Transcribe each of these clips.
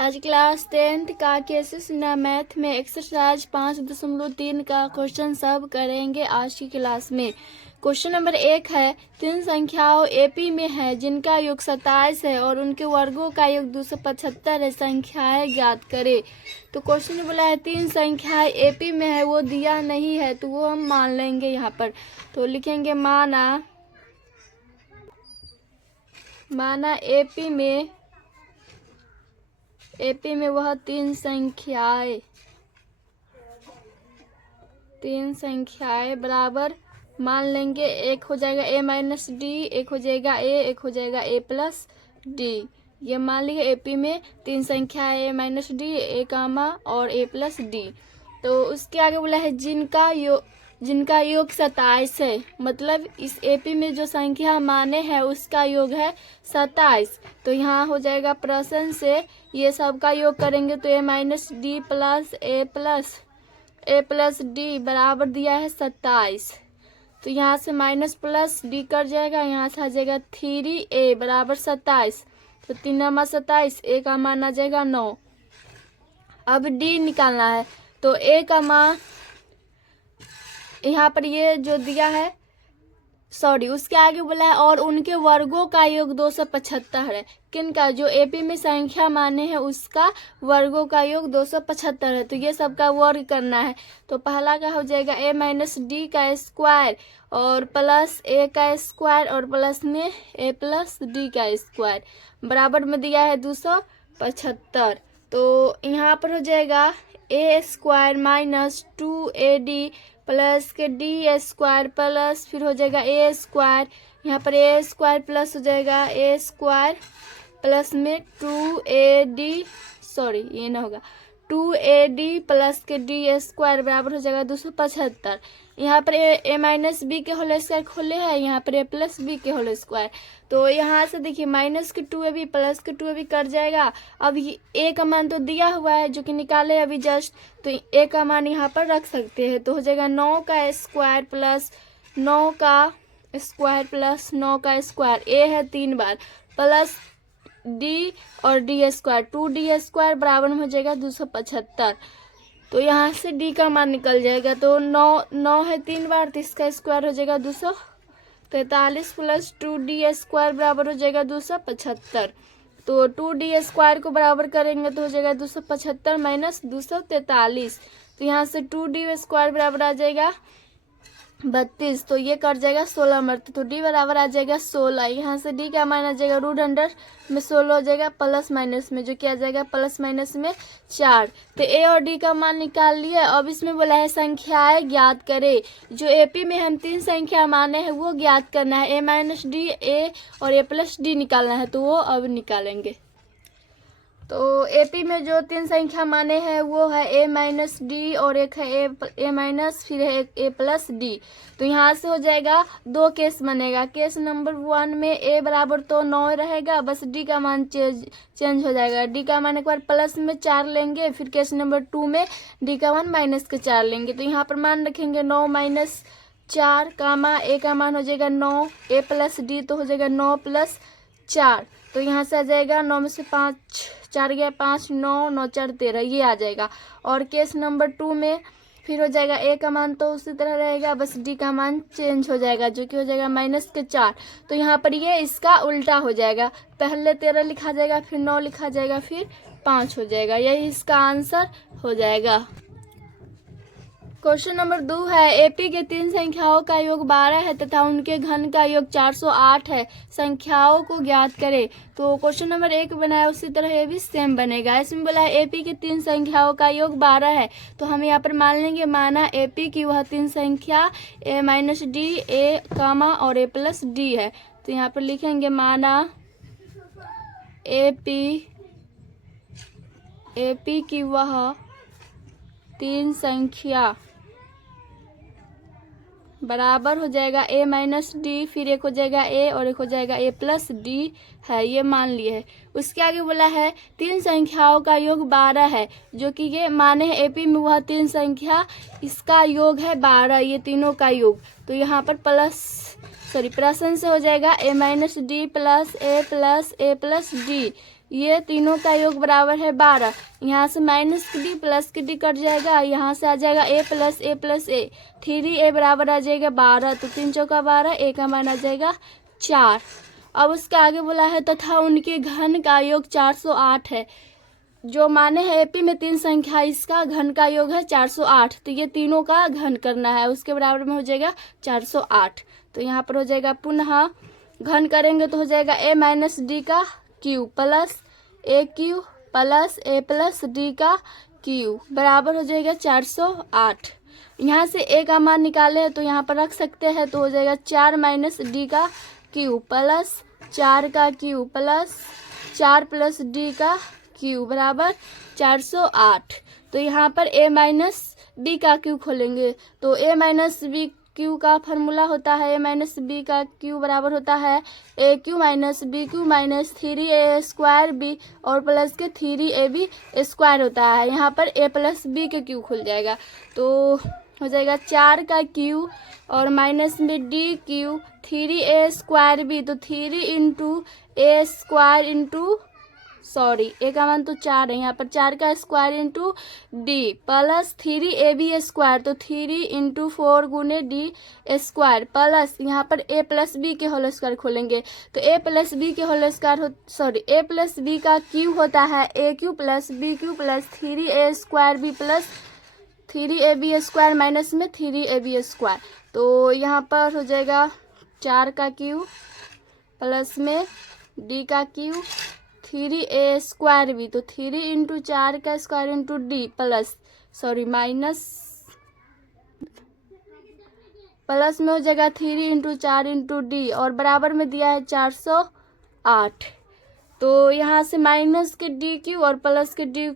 आज class 10th का cases ना मैथ में एक्सरसाइज 5.3 का क्वेश्चन सब करेंगे आज की क्लास में। क्वेश्चन नंबर 1 है, तीन संख्याओं एपी में है जिनका योग 27 है और उनके वर्गों का योग 275 है, संख्याएं ज्ञात करे। तो क्वेश्चन में बोला है तीन संख्याएं एपी में है, वो दिया नहीं है तो वो हम मान लेंगे यहाँ पर। तो लिखेंगे माना एपी में वह तीन संख्याएं बराबर मान लेंगे। एक हो जाएगा a माइनस डी, एक हो जाएगा a, एक हो जाएगा a प्लस डी। ये मान लिया एपी में तीन संख्याएं a माइनस डी, a कामा और a प्लस डी। तो उसके आगे बोला है जिनका योग 27 है, मतलब इस एपी में जो संख्या माने हैं उसका योग है 27। तो यहाँ हो जाएगा प्रश्न से ये सब का योग करेंगे तो a minus D plus a plus D बराबर दिया है 27। तो यहाँ से माइनस प्लस डी कर जाएगा, यहाँ से आ जाएगा 3a बराबर 27। तो 3 27, a का मान आ जाएगा 9। अब डी निकालना है तो a का मान यहाँ पर ये जो दिया है उसके आगे बोला है और उनके वर्गों का योग 275 है। किनका? जो एपी में संख्या माने हैं उसका वर्गों का योग 275 है। तो ये सबका वर्ग करना है। तो पहला का हो जाएगा a माइनस डी का स्क्वायर और प्लस a का स्क्वायर और प्लस में a प्लस डी का स्क्वायर बराबर में दिया है 275। तो यहाँ पर हो जाएगा a square minus 2ad plus के डी स्क्वायर प्लस फिर हो जाएगा a स्क्वायर, यहाँ पर a स्क्वायर प्लस हो जाएगा a स्क्वायर प्लस में 2ad प्लस के डी स्क्वायर बराबर हो जाएगा 275। यहाँ पर a माइनस बी के होल स्क्वायर खोले हैं, यहाँ पर a प्लस बी के होल स्क्वायर। तो यहाँ से देखिए माइनस के 2ab प्लस के 2ab कट जाएगा। अब a का मान तो दिया हुआ है जो कि निकाले अभी जस्ट, तो a का मान यहाँ पर रख सकते हैं। तो हो जाएगा 9 का स्क्वायर प्लस 9 का स्क्वायर प्लस 9 का स्क्वायर, a है 3 बार प्लस डी और डी स्क्वायर 2d स्क्वायर बराबर में हो जाएगा 275। तो यहाँ से डी का मान निकल जाएगा। तो 9 है 3 बार तो इसका स्क्वायर हो जाएगा 243 प्लस 2d स्क्वायर बराबर हो जाएगा 275। तो 2d स्क्वायर को बराबर करेंगे तो हो जाएगा 275 माइनस 243। तो यहाँ से 2d स्क्वायर बराबर आ जाएगा 32। तो ये कट जाएगा 16 मरते, तो d बराबर आ जाएगा 16। यहाँ से d का मान आ जाएगा रूट अंडर में 16 हो जाएगा प्लस माइनस में, जो कि आ जाएगा प्लस माइनस में 4। तो a और d का मान निकाल लिए। अब इसमें बोला है संख्याएं ज्ञात करे। जो एपी में हम तीन संख्या माने हैं वो ज्ञात करना है। a माइनस डी, a और a प्लस डी निकालना है, तो वो अब निकालेंगे। तो एपी में जो तीन संख्या माने हैं वो है a माइनस डी और एक है a माइनस फिर है a प्लस डी। तो यहाँ से हो जाएगा दो केस बनेगा। केस नंबर 1 में a बराबर तो 9 रहेगा, बस d का मान चेंज हो जाएगा। d का मान एक बार प्लस में 4 लेंगे, फिर केस नंबर 2 में d का मान माइनस के 4 लेंगे। तो यहाँ पर मान रखेंगे 9 माइनस 4 कामा a का मान हो जाएगा 9, a प्लस डी तो हो जाएगा 9 प्लस 4। तो यहाँ से आ जाएगा 9 में से 5 4 गया 5, 9 9 4 13, ये आ जाएगा। और केस नंबर 2 में फिर हो जाएगा a का मान तो उसी तरह रहेगा, बस d का मान चेंज हो जाएगा जो कि हो जाएगा माइनस के 4। तो यहाँ पर ये इसका उल्टा हो जाएगा, पहले 13 लिखा जाएगा फिर 9 लिखा जाएगा फिर 5 हो जाएगा। यही इसका आंसर हो जाएगा। क्वेश्चन नंबर 2 है, एपी के तीन संख्याओं का योग 12 है तथा उनके घन का योग 408 है, संख्याओं को ज्ञात करें। तो क्वेश्चन नंबर 1 बनाया उसी तरह ये भी सेम बनेगा। इसमें बोला है एपी के तीन संख्याओं का योग 12 है, तो हम यहाँ पर मान लेंगे माना एपी की वह तीन संख्या a माइनस डी, a कामा और a प्लस डी है। तो यहाँ पर लिखेंगे माना एपी की वह तीन संख्या बराबर हो जाएगा a माइनस डी, फिर एक हो जाएगा a और एक हो जाएगा a प्लस डी है, ये मान लिए है। उसके आगे बोला है तीन संख्याओं का योग 12 है, जो कि ये माने हैं एपी में वह तीन संख्या इसका योग है 12, ये तीनों का योग। तो यहाँ पर प्रश्न से हो जाएगा a minus D plus a plus D ये तीनों का योग बराबर है 12। यहाँ से माइनस की डी प्लस की डी कट जाएगा, यहाँ से आ जाएगा a प्लस ए 3a बराबर आ जाएगा 12। तो 3 चौका 12, a का मान आ जाएगा 4। अब उसके आगे बोला है तथा उनके घन का योग 408 है। जो माने है एपी में 3 संख्या, इसका घन का योग है 408। तो ये तीनों का घन करना है, उसके बराबर में हो जाएगा 408। तो यहाँ पर हो जाएगा पुनः घन करेंगे तो हो जाएगा a माइनस डी का क्यू प्लस ए क्यू प्लस ए प्लस डी का क्यू बराबर हो जाएगा 408। यहाँ से a का मान निकाले तो यहाँ पर रख सकते हैं, तो हो जाएगा 4 माइनस डी का क्यू प्लस 4 का क्यू प्लस 4 प्लस डी का क्यू बराबर 408। तो यहाँ पर a माइनस डी का क्यू खोलेंगे तो a माइनस बी क्यू का फॉर्मूला होता है a माइनस बी का क्यू बराबर होता है A cube minus B cube minus 3a square B और प्लस के 3ab स्क्वायर होता है। यहाँ पर a प्लस बी के क्यू खुल जाएगा तो हो जाएगा 4 का क्यू और माइनस में D Q 3a square B, तो 3 इंटू ए स्क्वायर इंटू ए का मान तो 4 है, यहाँ पर 4 का square into D plus 3ab square, तो 3 इंटू 4 गुने डी स्क्वायर प्लस यहाँ पर a प्लस बी के होल स्क्वायर खोलेंगे तो a प्लस बी के whole square a plus B का क्यू होता है A cube plus B cube plus 3a square B plus 3ab square minus में 3ab स्क्वायर। तो यहाँ पर हो जाएगा 4 का क्यू प्लस में डी का क्यू 3a स्क्वायर भी, तो 3 इंटू 4 का square into D plus minus plus में हो जाएगा 3 इंटू 4 इंटू डी और बराबर में दिया है 408। तो यहाँ से माइनस के डी क्यू और प्लस के डी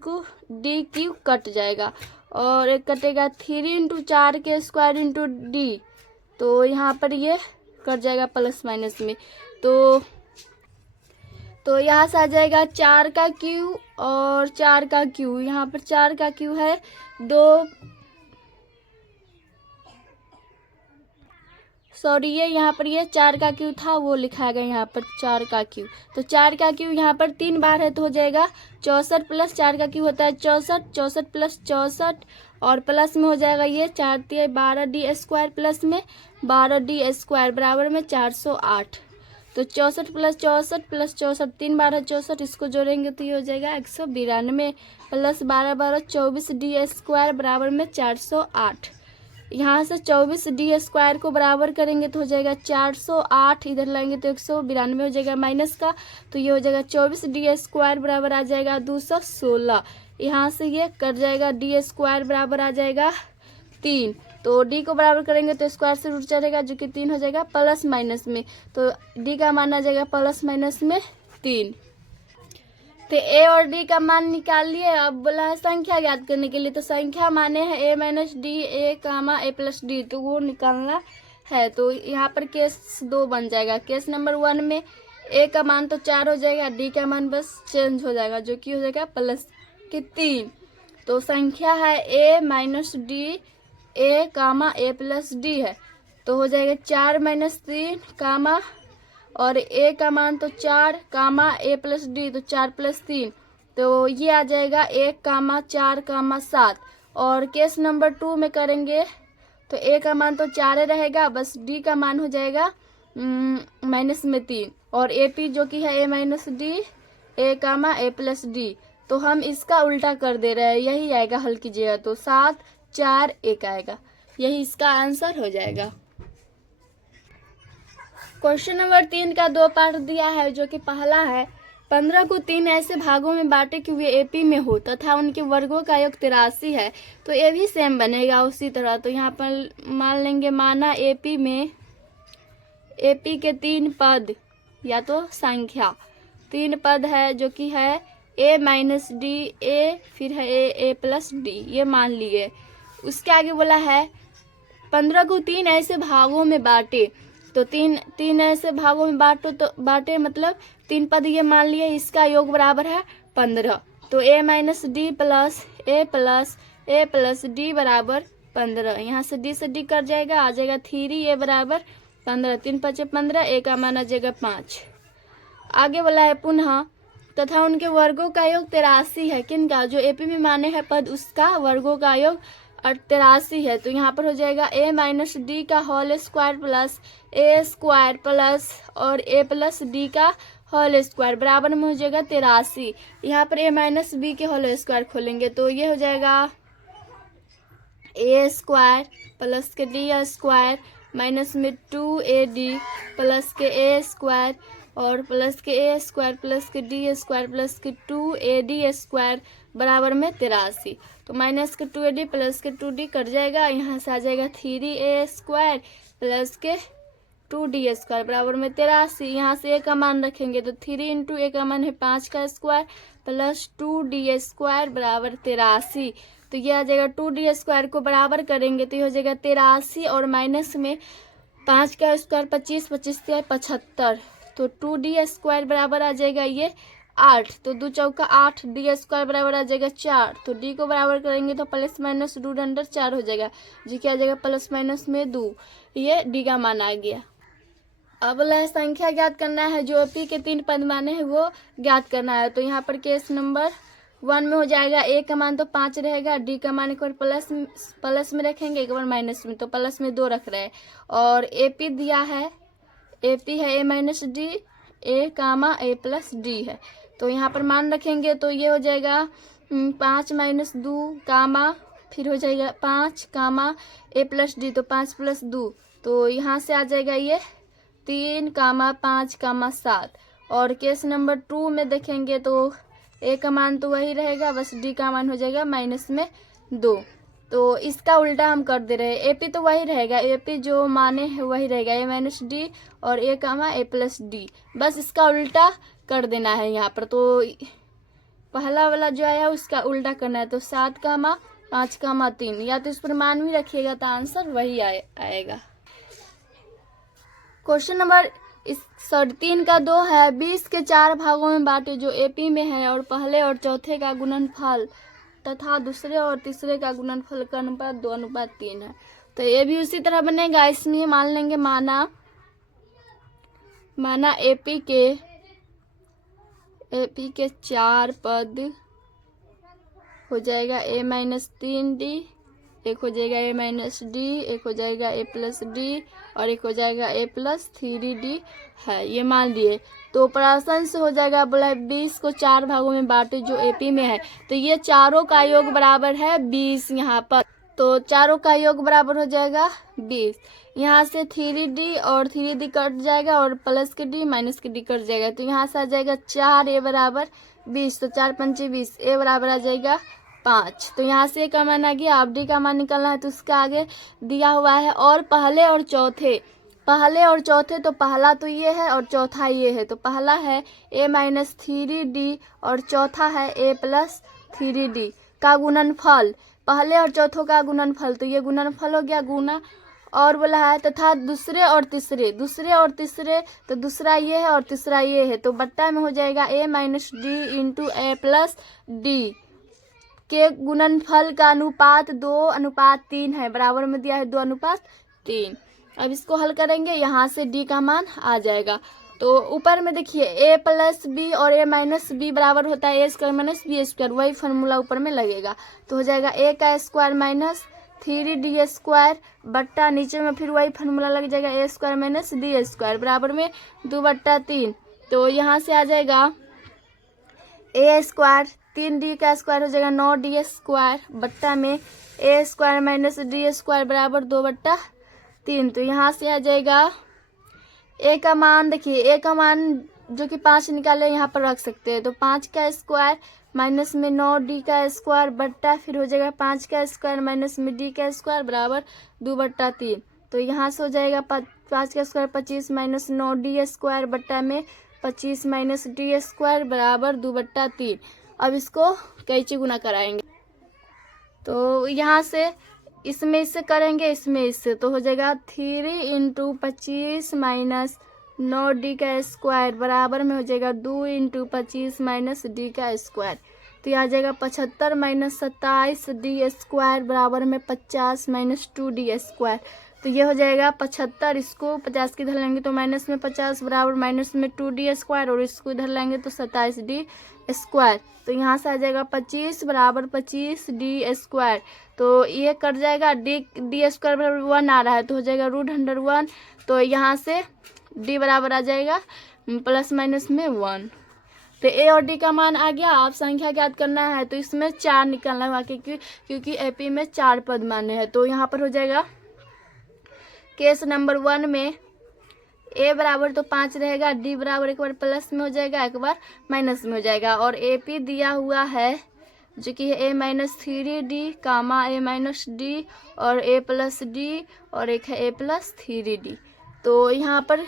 क्यू कट जाएगा और एक कटेगा 3 इंटू 4 के स्क्वायर इंटू डी, तो यहाँ पर ये कट जाएगा प्लस माइनस में। तो यहाँ से आ जाएगा 4 का क्यू और 4 का क्यू, यहाँ पर 4 का क्यू है 2 ये यहाँ पर ये 4 का क्यू था वो लिखा गया यहाँ पर 4 का क्यू। तो 4 का क्यू यहाँ पर 3 बार है तो हो जाएगा 64 प्लस 4 का क्यू होता है 64 प्लस 64 और प्लस में हो जाएगा ये 4 12 डी स्क्वायर प्लस में 12 डी स्क्वायर बराबर में 408। तो 64 प्लस 64 3 बार है 64, इसको जोड़ेंगे तो ये हो जाएगा 192 प्लस 12 12 24 डी स्क्वायर बराबर में 408। यहाँ से 24 डी स्क्वायर को बराबर करेंगे तो हो जाएगा 408, इधर लाएंगे तो 192 हो जाएगा माइनस का, तो ये हो जाएगा 24 डी स्क्वायर बराबर आ जाएगा 216। यहाँ से ये कट जाएगा डी स्क्वायर बराबर आ जाएगा 3, तो डी को बराबर करेंगे तो स्क्वायर से रूट चलेगा जो कि 3 हो जाएगा प्लस माइनस में, तो डी का मान आ जाएगा प्लस माइनस में 3। तो ए और डी का मान निकाल लिए। अब बोला है संख्या ज्ञात करने के लिए, तो संख्या माने हैं A minus D A comma A plus D, तो वो निकालना है। तो यहाँ पर केस 2 बन जाएगा। केस नंबर 1 में ए का मान तो 4 हो जाएगा, डी का मान बस चेंज हो जाएगा जो कि हो जाएगा प्लस के 3। तो संख्या है a minus D A comma A plus d है, तो हो जाएगा 4 माइनस 3 कामा और ए का मान तो 4 कामा ए प्लस डी, तो 4 प्लस 3, तो ये आ जाएगा 1 कामा 4 कामा 7। और केस नंबर 2 में करेंगे तो ए का मान तो 4 रहेगा, बस डी का मान हो जाएगा माइनस में 3 और ए पी जो कि है a minus D A comma A plus D, तो हम इसका उल्टा कर दे रहे हैं, यही आएगा हल कीजिएगा तो 7 4 1 आएगा, यही इसका आंसर हो जाएगा। क्वेश्चन नंबर 3 का 2 पार्ट दिया है, जो कि पहला है 15 को 3 ऐसे भागों में बांटे कि वे एपी में हो तथा उनके वर्गों का योग 83 है, तो ये भी सेम बनेगा उसी तरह। तो यहाँ पर मान लेंगे माना एपी में एपी के 3 पद या तो संख्या 3 पद है, जो कि है ए माइनस डी ए फिर है ए प्लस डी, ये मान लिए। उसके आगे बोला है 15 को 3 ऐसे भागों में बांटे, तो तीन ऐसे भागों में बांटे मतलब 3 पद ये मान लिए, इसका योग बराबर है 15। तो ए माइनस डी प्लस ए प्लस डी बराबर 15। यहाँ से डी से डी कट जाएगा, आ जाएगा 3a बराबर 15, 3 5 15, ए का मान आ जाएगा 5। आगे बोला है पुनः तथा उनके वर्गों का योग 83 है। किनका? जो एपी में माने हैं पद उसका वर्गों का योग 83 है। तो यहाँ पर हो जाएगा a माइनस डी का होल स्क्वायर प्लस ए स्क्वायर प्लस और a प्लस डी का होल स्क्वायर बराबर में हो जाएगा 83। यहाँ पर a माइनस बी के होल स्क्वायर खोलेंगे तो ये हो जाएगा a स्क्वायर प्लस के डी स्क्वायर माइनस में 2ad प्लस के a स्क्वायर और प्लस के a स्क्वायर प्लस के डी स्क्वायर प्लस के 2ad स्क्वायर बराबर में 83। तो माइनस के 2ad प्लस के 2d कट जाएगा, यहाँ से आ जाएगा 3a स्क्वायर प्लस के 2d स्क्वायर बराबर में 83। यहाँ से a का मान रखेंगे तो 3 इंटू a का मान है 5 का स्क्वायर प्लस 2d स्क्वायर बराबर 83। तो ये आ जाएगा 2d स्क्वायर को बराबर करेंगे तो ये हो जाएगा 83 और माइनस में 5 का स्क्वायर 25, 25 से 75 तो 2d स्क्वायर बराबर आ जाएगा ये 8। तो 2 चौका 8 डी स्क्वायर बराबर आ जाएगा 4। तो डी को बराबर करेंगे तो प्लस माइनस रूट अंडर 4 हो जाएगा, जी क्या आ जाएगा प्लस माइनस में 2। ये डी का मान आ गया। अब बोला संख्या ज्ञात करना है, जो पी के 3 पद माने हैं वो ज्ञात करना है। तो यहाँ पर केस नंबर 1 में हो जाएगा ए का मान तो 5 रहेगा, डी का मान एक बार प्लस में रखेंगे एक बार माइनस में, तो प्लस में 2 रख रहे हैं। और एपी दिया है, एपी है a minus D A comma A plus d है। तो यहाँ पर मान रखेंगे तो ये हो जाएगा 5 माइनस 2 कामा फिर हो जाएगा 5 कामा ए प्लस डी तो 5 प्लस 2 तो यहाँ से आ जाएगा ये 3 कामा 5 कामा 7। और केस नंबर 2 में देखेंगे तो ए का मान तो वही रहेगा, बस डी का मान हो जाएगा माइनस में 2। तो इसका उल्टा हम कर दे रहे हैं, एपी तो वही रहेगा, एपी जो माने है वही रहेगा ए माइनस डी और ए कामा ए प्लस डी, बस इसका उल्टा कर देना है यहाँ पर। तो पहला वाला जो आया उसका उल्टा करना है, तो 7 कामा 5 कामा 3 या तो इस पर मान भी रखिएगा तो आंसर वही आएगा। क्वेश्चन नंबर 3 का 2 है, 20 के 4 भागों में बांटे जो एपी में है और पहले और चौथे का गुणनफल तथा दूसरे और तीसरे का गुणनफल का अनुपात 2:3 है। तो ये भी उसी तरह बनेगा। इसमें मान लेंगे माना एपी के 4 पद हो जाएगा a माइनस 3d, एक हो जाएगा a माइनस डी, एक हो जाएगा a प्लस डी और एक हो जाएगा a प्लस 3d है, ये मान लिए। तो प्रश्न से हो जाएगा बोला 20 को 4 भागों में बांटे जो एपी में है, तो ये चारों का योग बराबर है 20 यहाँ पर, तो चारों का योग बराबर हो जाएगा 20। यहाँ से 3d और 3d कट जाएगा और प्लस के d माइनस के d कट जाएगा, तो यहाँ से आ जाएगा 4a बराबर 20, तो 4 पंचे 20, a बराबर आ जाएगा 5। तो यहाँ से का मान आ गया। आप डी का मान निकालना है तो उसका आगे दिया हुआ है और पहले और चौथे, तो पहला तो ये है और चौथा ये है। तो पहला है a माइनस 3d और चौथा है a प्लस 3d का गुणनफल, पहले और चौथों का गुणनफल, तो ये गुणनफल हो गया गुना। और बोला है तथा दूसरे और तीसरे, तो दूसरा ये है और तीसरा ये है, तो बट्टा में हो जाएगा a minus D into a plus D के गुणनफल का अनुपात 2:3 है, बराबर में दिया है 2:3। अब इसको हल करेंगे, यहाँ से d का मान आ जाएगा। तो ऊपर में देखिए a प्लस बी और a माइनस बी बराबर होता है a square minus B square, वही फॉर्मूला ऊपर में लगेगा। तो हो जाएगा a का स्क्वायर माइनस 3d स्क्वायर बट्टा नीचे में फिर वही फॉर्मूला लग जाएगा a square minus D square बराबर में 2/3। तो यहाँ से आ जाएगा a स्क्वायर 3d का स्क्वायर हो जाएगा 9d स्क्वायर बट्टा में a square minus D square बराबर 2/3। तो यहाँ से आ जाएगा a का मान, देखिए a का मान जो कि 5 निकाले यहाँ पर रख सकते हैं, तो 5 का स्क्वायर माइनस में 9d का स्क्वायर बट्टा फिर हो जाएगा 5 का स्क्वायर माइनस में d का स्क्वायर बराबर 2/3। तो यहाँ से हो जाएगा 5 का स्क्वायर 25 माइनस 9d स्क्वायर बट्टा में 25 माइनस डी स्क्वायर बराबर 2/3। अब इसको कैंची गुना कराएंगे, तो यहाँ से इसमें इससे करेंगे, इसमें इससे, तो हो जाएगा 3 इंटू 25 माइनस 9d का स्क्वायर बराबर में हो जाएगा 2 इंटू 25 माइनस डी का स्क्वायर। तो यह आ जाएगा 75 माइनस 27 डी स्क्वायर बराबर में 50 माइनस 2d स्क्वायर। तो ये हो जाएगा 75, इसको 50 की इधर लेंगे तो माइनस में 50 बराबर माइनस में 2d स्क्वायर, और इसको इधर लेंगे तो 27d स्क्वायर। तो यहाँ से आ जाएगा 25 बराबर 25d स्क्वायर। तो ये कट जाएगा, डी स्क्वायर बराबर 1 आ रहा है तो हो जाएगा √100। तो यहाँ से d बराबर आ जाएगा प्लस माइनस में 1। तो ए और डी का मान आ गया। आप संख्या ज्ञात करना है तो इसमें 4 निकालना होगा, क्योंकि एपी में 4 पद माने हैं। तो यहाँ पर हो जाएगा केस नंबर 1 में ए बराबर तो 5 रहेगा, डी बराबर एक बार प्लस में हो जाएगा, एक बार माइनस में हो जाएगा, और ए पी दिया हुआ है जो कि है a-3d कामा a-d और a+d और एक है a+3d। तो यहाँ पर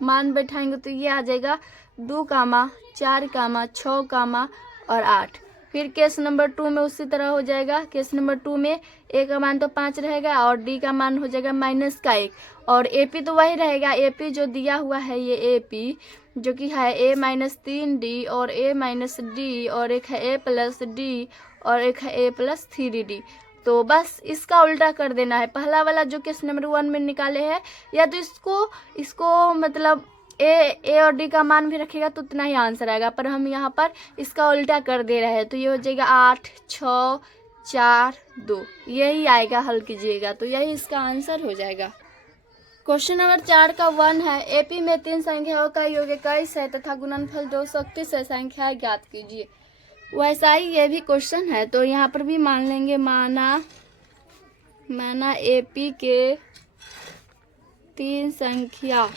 मान बैठाएंगे तो ये आ जाएगा 2 कामा 4 कामा 6 कामा और 8। फिर केस नंबर 2 में उसी तरह हो जाएगा। केस नंबर 2 में ए का मान तो 5 रहेगा और डी का मान हो जाएगा -1, और एपी तो वही रहेगा। एपी जो दिया हुआ है ये एपी जो कि है a-3d और a-d और एक है a+d और एक है a+3d। तो बस इसका उल्टा कर देना है। पहला वाला जो केस नंबर 1 में निकाले हैं, या तो इसको मतलब ए और डी का मान भी रखेगा तो उतना ही आंसर आएगा, पर हम यहाँ पर इसका उल्टा कर दे रहे हैं। तो ये हो जाएगा 8 6 4 2, यही आएगा, हल कीजिएगा तो यही इसका आंसर हो जाएगा। क्वेश्चन नंबर 4 का 1 है, एपी में 3 संख्याओं का योग 21 है तथा गुणनफल 231 है, संख्या ज्ञात कीजिए। वैसा ही ये भी क्वेश्चन है, तो यहाँ पर भी मान लेंगे, माना एपी के 3 संख्या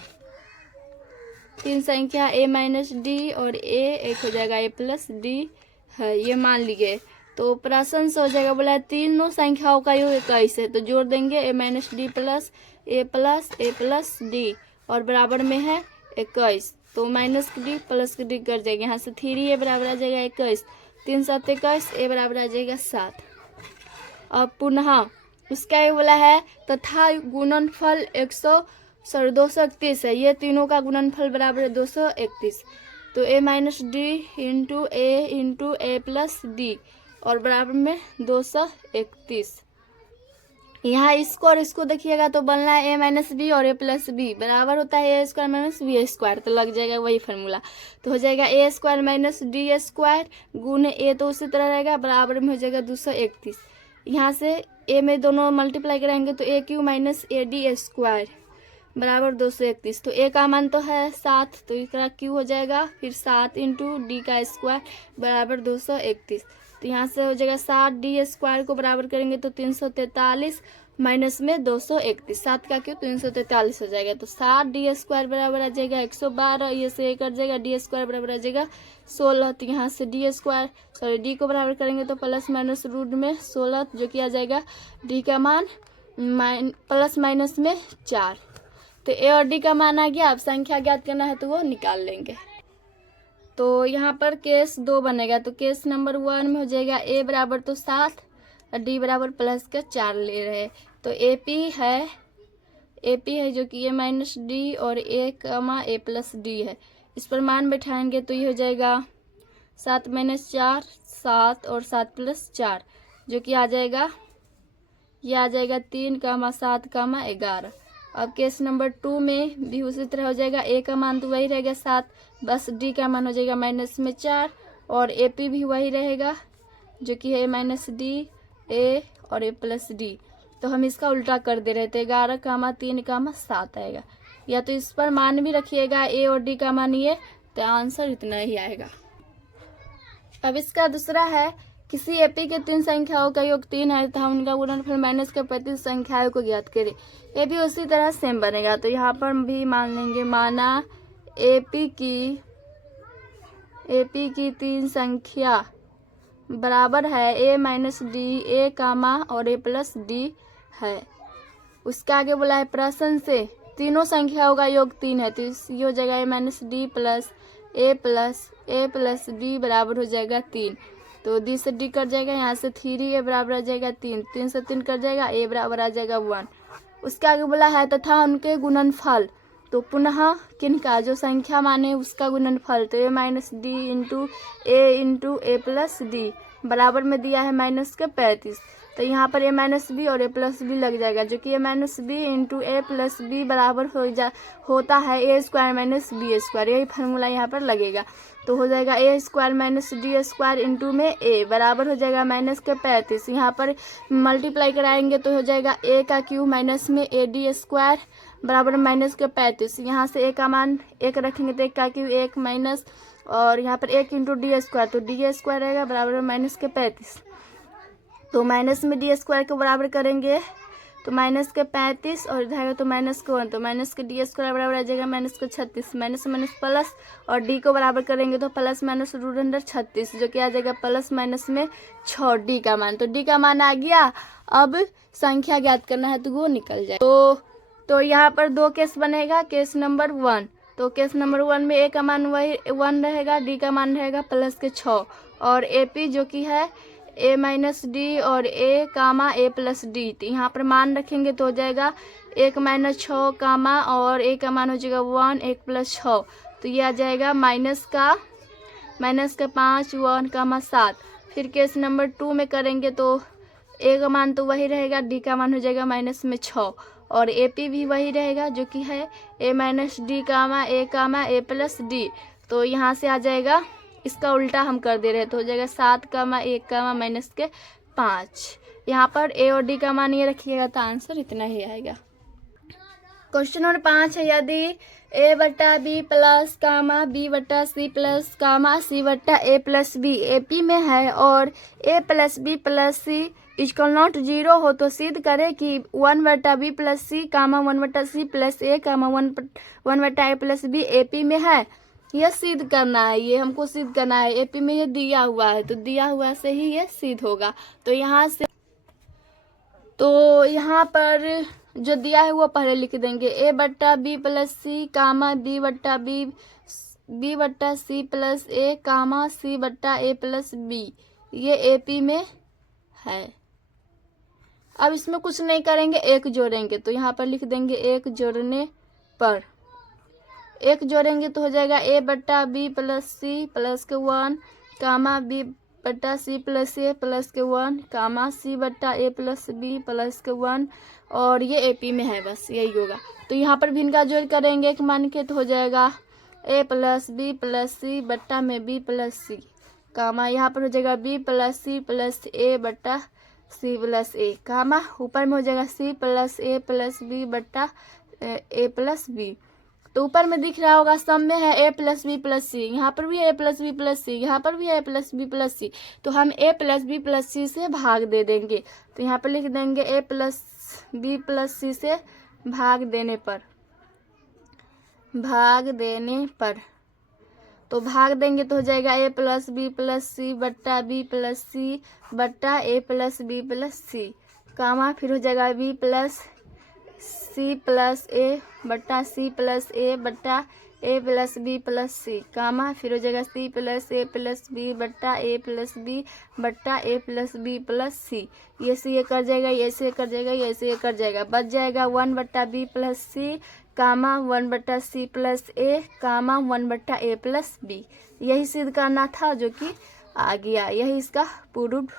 a-d और एक हो जाएगा a+d है, ये मान लिए। तो प्रश्न से हो जाएगा, बोला है तीनों संख्याओं का योग 21 है, तो जोड़ देंगे a-d प्लस a+d और बराबर में है 21। तो -d प्लस d कर जाएगा, यहाँ से 3a बराबर आ जाएगा 21, 3 7 21, a बराबर आ जाएगा 7। अब पुनः उसका ये बोला है तथा गुणनफल 231 है, ये तीनों का गुणनफल बराबर है 231। तो a-d इंटू a+d और बराबर में 231। यहाँ इसको और इसको देखिएगा तो बनना है a-b और a+b बराबर होता है a² - b², तो लग जाएगा वही फार्मूला। तो हो जाएगा a² - d² गुण a, तो उसी तरह रहेगा, बराबर में हो जाएगा 231। यहाँ से a में दोनों मल्टीप्लाई कराएंगे तो a³ - ad² बराबर 231। तो a का मान तो है 7, तो इसका q हो जाएगा फिर 7 इंटू डी का स्क्वायर बराबर 231। तो यहाँ से हो जाएगा 7d² को बराबर करेंगे तो 343 माइनस में 231, 7 का क्यों 343 हो जाएगा। तो 7d² बराबर आ जाएगा 112, ये से कट जाएगा, d² बराबर आ जाएगा 16। तो यहाँ से d को बराबर करेंगे तो प्लस माइनस रूट में 16, जो कि आ जाएगा d का मान प्लस माइनस में 4। तो ए और डी का मान आ गया। अब संख्या ज्ञात करना है तो वो निकाल लेंगे। तो यहाँ पर केस 2 बनेगा। तो केस नंबर 1 में हो जाएगा a बराबर तो 7 और d बराबर प्लस का 4 ले रहे हैं। तो एपी है जो कि a-d और a+d है। इस पर मान बैठाएंगे तो ये हो जाएगा 7 - 4 7 और 7 + 4, जो कि आ जाएगा, ये आ जाएगा 3, 7, 11। अब केस नंबर 2 में भी उसी तरह हो जाएगा, a का मान तो वही रहेगा 7, बस d का मान हो जाएगा माइनस में 4 और AP भी वही रहेगा जो कि है -d a और a+d। तो हम इसका उल्टा कर दे रहे थे, 11, 3, 7 आएगा। या तो इस पर मान भी रखिएगा a और d का मान, ये तो आंसर इतना ही आएगा। अब इसका दूसरा है, किसी एपी के 3 संख्याओं का योग 3 है तथा उनका गुणनफल माइनस के 35 संख्याओं को ज्ञात करें। ये भी उसी तरह सेम बनेगा। तो यहाँ पर भी मान लेंगे, माना एपी की 3 संख्या बराबर है a-d a, और a+d है। उसका आगे बोला है प्रश्न से तीनों संख्याओं का योग 3 है, तो ये हो जाएगा a-d प्लस a+d बराबर हो जाएगा 3। तो d से d कट जाएगा, यहाँ से 3a बराबर आ जाएगा 3, 3 से 3 कट जाएगा, a बराबर आ जाएगा 1। उसके आगे बोला है तथा उनके गुणनफल तो पुनः किनका, जो संख्या माने उसका गुणनफल, तो a minus D into A plus D बराबर में दिया है माइनस के 35। तो यहाँ पर a माइनस बी और a प्लस बी लग जाएगा, जो कि a minus B into A plus B बराबर होता है a square minus B square. यही फार्मूला यहाँ पर लगेगा। तो हो जाएगा a square minus D square into में a बराबर हो जाएगा माइनस के 35। यहाँ पर मल्टीप्लाई कराएंगे तो हो जाएगा a का क्यूब माइनस में a डी स्क्वायर बराबर माइनस के 35। यहाँ से a का मान 1 रखेंगे तो 1 का क्यूब 1 माइनस, और यहाँ पर 1 इंटू डी स्क्वायर, तो डी स्क्वायर रहेगा बराबर माइनस के 35। तो माइनस में डी स्क्वायर को बराबर करेंगे तो माइनस के 35 और इधर आएगा तो माइनस के 1, तो माइनस के डी स्क्वायर बराबर आ जाएगा माइनस के 36। माइनस माइनस प्लस और डी को बराबर करेंगे तो प्लस माइनस रूट अंडर 36, जो कि आ जाएगा प्लस माइनस में 6 डी का मान। तो डी का मान आ गया। अब संख्या ज्ञात करना है तो वो निकल जाए। तो यहाँ पर 2 केस बनेगा। केस नंबर 1, तो केस नंबर 1 में a का मान वही 1 रहेगा, डी का मान रहेगा प्लस के 6, और ए पी जो कि है a माइनस डी और a comma a plus D. तो यहाँ पर मान रखेंगे तो हो जाएगा 1 माइनस 6 कामा और a का मान हो जाएगा 1 1 प्लस 6, तो ये आ जाएगा माइनस का 5 1 कामा 7। फिर केस नंबर 2 में करेंगे तो a का मान तो वही रहेगा, डी का मान हो जाएगा माइनस में 6, और ए पी भी वही रहेगा जो कि है a minus D comma a plus D. तो यहाँ से आ जाएगा, इसका उल्टा हम कर दे रहे हैं तो हो जाएगा 7 कामा 1 कामा माइनस के 5। यहाँ पर a और d का मान ये रखिएगा तो आंसर इतना ही आएगा। क्वेश्चन नंबर 5 है, यदि a बट्टा बी प्लस कामा बी बट्टा सी प्लस कामा सी बट्टा A plus B A P में है और a plus B plus C equal not 0 हो, तो सिद्ध करे कि 1 बट्टा बी प्लस सी कामा 1 बट्टा सी प्लस ए कामा 1 बट्टा A plus B A P में है। यह सिद्ध करना है, ये हमको सिद्ध करना है। एपी में ये दिया हुआ है तो दिया हुआ से ही ये सिद्ध होगा। तो यहाँ पर जो दिया है वो पहले लिख देंगे, a बट्टा बी प्लस सी कामा बी बट्टा बी बट्टा सी प्लस ए कामा सी बट्टा ए प्लस बी, ये एपी में है। अब इसमें कुछ नहीं करेंगे, एक जोड़ेंगे तो यहाँ पर लिख देंगे एक जोड़ने पर, एक जोड़ेंगे तो हो जाएगा a बट्टा बी प्लस सी प्लस के 1 कामा बी बट्टा सी प्लस ए प्लस के 1 कामा सी बट्टा ए प्लस बी प्लस के 1, और ये एपी में है, बस यही होगा। तो यहाँ पर भी इनका जोड़ करेंगे एक मान के तो हो जाएगा a प्लस बी प्लस सी बट्टा में बी प्लस सी कामा यहाँ पर हो जाएगा b प्लस सी प्लस ए बट्टा सी प्लस ए कामा ऊपर में हो जाएगा c प्लस ए प्लस बी बट्टा ए प्लस बी। तो ऊपर में दिख रहा होगा सब में है a प्लस बी प्लस सी, यहाँ पर भी a प्लस बी प्लस सी, यहाँ पर भी a प्लस बी प्लस सी, तो हम a प्लस बी प्लस सी से भाग दे देंगे। तो यहाँ पर लिख देंगे a प्लस बी प्लस सी से भाग देने पर, तो भाग देंगे तो हो जाएगा a प्लस बी प्लस सी बट्टा बी प्लस सी बट्टा ए प्लस बी प्लस सी कामा फिर हो जाएगा बी प्लस सी प्लस ए बट्टा सी प्लस ए बट्टा ए प्लस बी प्लस सी कामा फिर हो जाएगा सी प्लस ए प्लस बी बट्टा ए प्लस बी बट्टा ए प्लस बी प्लस सी। ये से ये कर जाएगा, ये से कर जाएगा, ये से ये कर जाएगा, बच जाएगा 1 बट्टा बी प्लस सी कामा 1 बट्टा सी प्लस ए कामा 1 बट्टा ए प्लस बी। यही सिद्ध करना था जो कि आ गया, यही इसका प्रूफ